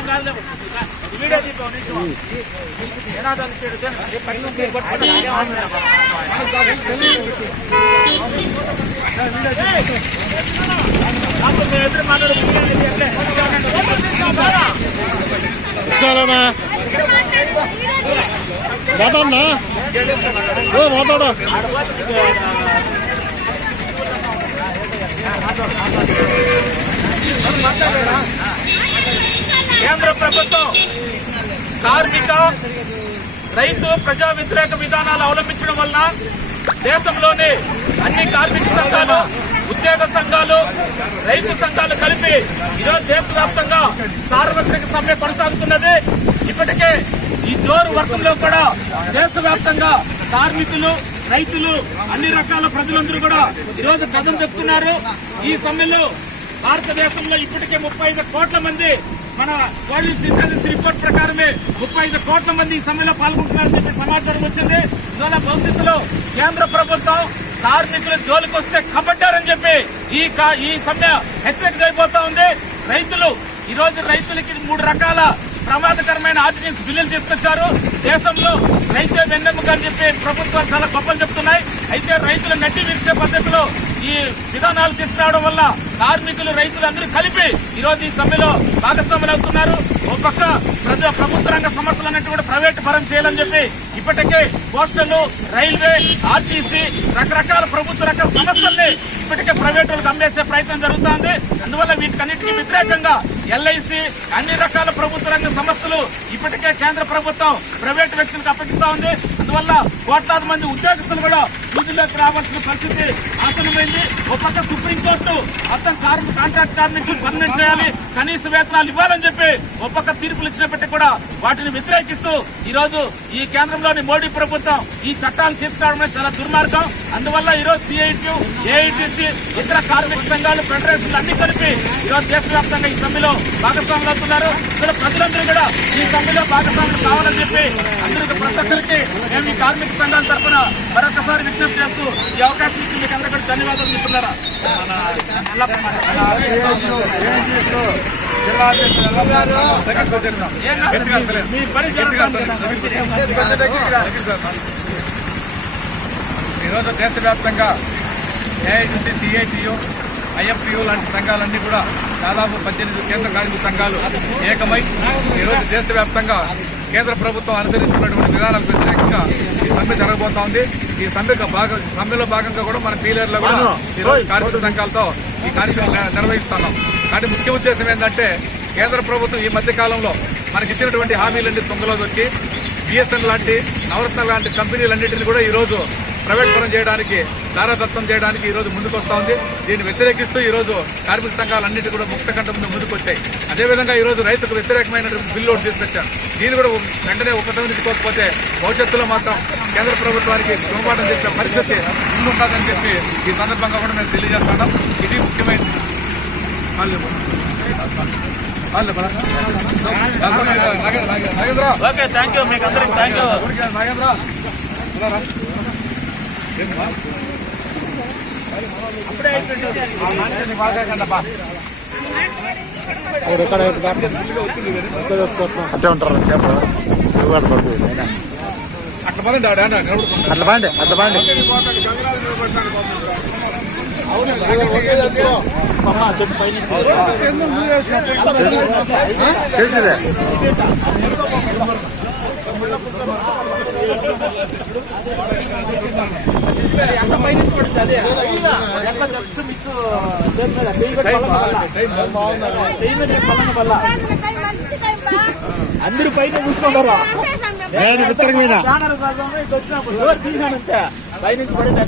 మాట్లాడనా మాట్లాడ కేంద్ర ప్రభుత్వం కార్మిక రైతు ప్రజా వ్యతిరేక విధానాలు అవలంబించడం వలన దేశంలోని అన్ని కార్మిక సంఘాలు, ఉద్యోగ సంఘాలు, రైతు సంఘాలు కలిపి ఈరోజు దేశవ్యాప్తంగా సార్వత్రిక సమ్మె కొనసాగుతున్నది. ఇప్పటికే ఈ జోరు వర్షంలో కూడా దేశవ్యాప్తంగా కార్మికులు, రైతులు, అన్ని రకాల ప్రజలందరూ కూడా ఈరోజు కథం చెప్తున్నారు. ఈ సమ్మెలో భారతదేశంలో ఇప్పటికే 35 కోట్ల మంది, మన పోలీస్ ఇంటెలిజెన్స్ రిపోర్ట్ ప్రకారమే 35 కోట్ల మంది ఈ సమ్మెలో పాల్గొంటున్నారని చెప్పి సమాచారం వచ్చింది. ఇవాళ భవిష్యత్తులో కేంద్ర ప్రభుత్వం కార్మికుల జోలికి వస్తే కబడ్డారని చెప్పి ఈ సమ్మె హెచ్చరిక అయిపోతా ఉంది. రైతులు ఈరోజు రైతులకి 3 రకాల ప్రమాదకరమైన ఆర్డినెన్స్ బిల్లులు తీసుకొచ్చారు. దేశంలో రైతే వెన్నెముక అని చెప్పి ప్రభుత్వాలు చాలా గొప్పలు చెప్తున్నాయి. అయితే రైతులు నడ్డి విరిచే పద్ధతిలో ఈ విధానాలు తీసుకురావడం వల్ల కార్మికులు, రైతులు అందరూ కలిపి ఈరోజు ఈ సమ్మెలో భాగస్వాములు అవుతున్నారు. ఒక పక్క ప్రభుత్వ రంగ సంస్థలన్నింటి కూడా ప్రైవేటు పరం చేయాలని చెప్పి ఇప్పటికే పోస్టల్, రైల్వే, ఆర్టీసీ రకరకాల ప్రభుత్వ రకాల సంస్థల్ని ఇప్పటికే ప్రైవేటులకు అమ్మేసే ప్రయత్నం జరుగుతోంది. అందువల్ల వీటికన్నింటికీ వ్యతిరేకంగా ఎల్ఐసి, అన్ని రకాల ప్రభుత్వ రంగ సంస్థలు ఇప్పటికే కేంద్ర ప్రభుత్వం ప్రైవేటు వ్యక్తులకు అప్పగిస్తా ఉంది. అందువల్ల కోట్లాది మంది ఉద్యోగస్తులు కూడా వీధుల్లోకి రావాల్సిన పరిస్థితి ఆసనమైంది. ఒక పక్క సుప్రీంకోర్టు మొత్తం కాంట్రాక్ట్ కార్మికులు పర్మనెంట్ చేయాలి, కనీస వేతనాలు ఇవ్వాలని చెప్పి ఒక పక్క తీర్పులు ఇచ్చినప్పటికీ కూడా వాటిని వ్యతిరేకిస్తూ ఈరోజు ఈ కేంద్రంలోని మోడీ ప్రభుత్వం ఈ చట్టాలను తీసుకురావడం చాలా దుర్మార్గం. అందువల్ల ఈరోజు సిఐటియు, ఏఐటిసి, ఇతర కార్మిక సంఘాలు, ఫెడరేషన్లు అన్ని కలిపి ఈరోజు దేశవ్యాప్తంగా ఈ సమ్మెలో భాగస్వాములు అవుతున్నారు. ఇక్కడ ప్రజలందరూ కూడా ఈ సమ్మెలో భాగస్వాములు కావాలని చెప్పి అందరికీ, ప్రతి ఒక్కరికి మేము ఈ కార్మిక సంఘాల తరఫున మరొకసారి విజ్ఞప్తి చేస్తూ ఈ అవకాశం ఇచ్చి మీకు అందరికీ ధన్యవాదాలు చెప్తున్నారా. ఈరోజు దేశవ్యాప్తంగా ఏఐటిసి, సిఐటియు, ఐఎఫ్టియు లాంటి సంఘాలన్నీ కూడా దాదాపు 18 కేంద్ర కార్మిక సంఘాలు ఏకమై ఈరోజు దేశవ్యాప్తంగా కేంద్ర ప్రభుత్వం అనుసరిస్తున్నటువంటి విధానాలకు వ్యతిరేకంగా ఈ సమ్మె జరగబోతా ఉంది. ఈ సమ్మెలో భాగంగా కూడా మన పీలర్లో కూడా ఈరోజు కార్మిక సంఘాలతో ఈ కార్యక్రమం నిర్వహిస్తున్నాం. కానీ ముఖ్య ఉద్దేశం ఏంటంటే కేంద్ర ప్రభుత్వం ఈ మధ్య కాలంలో మనకి ఇచ్చినటువంటి హామీలన్నీ తుంగలో దొక్కి బిఎస్ఎన్ లాంటి, నవరత్న లాంటి కంపెనీలన్నింటినీ కూడా ఈరోజు ప్రైవేట్ పరం చేయడానికి, దారాదత్తం చేయడానికి ఈరోజు ముందుకు వస్తా ఉంది. దీన్ని వ్యతిరేకిస్తూ ఈరోజు కార్మిక సంఘాలన్నింటి కూడా ముక్త కంట ముందుకు వచ్చాయి. అదేవిధంగా ఈరోజు రైతుకు వ్యతిరేకమైనటువంటి బిల్లు ఒకటి తీసుకొచ్చారు. దీన్ని కూడా వెంటనే ఉపసంహరించుకోకపోతే భవిష్యత్తులో మాత్రం కేంద్ర ప్రభుత్వానికి గుణపాఠం చేసే పరిస్థితి ముందుంటుందని చెప్పి ఈ సందర్భంగా కూడా మేము తెలియజేస్తున్నాం. ఇది ముఖ్యమైన ఓకే, థ్యాంక్ యూ, మీకు అందరికి థ్యాంక్ యూ. అంటే ఉంటారు చేపలు అట్లా పదండి, అట్లా బాండి, అట్లా బాండి. తెలిసిదే ఎంత పైనుంచి పడుతుంది అదే ఎట్లా జస్ట్ మిస్ అందరూ పైన చూసుకుంటారు. వచ్చినప్పుడు పైనుంచి పడింది.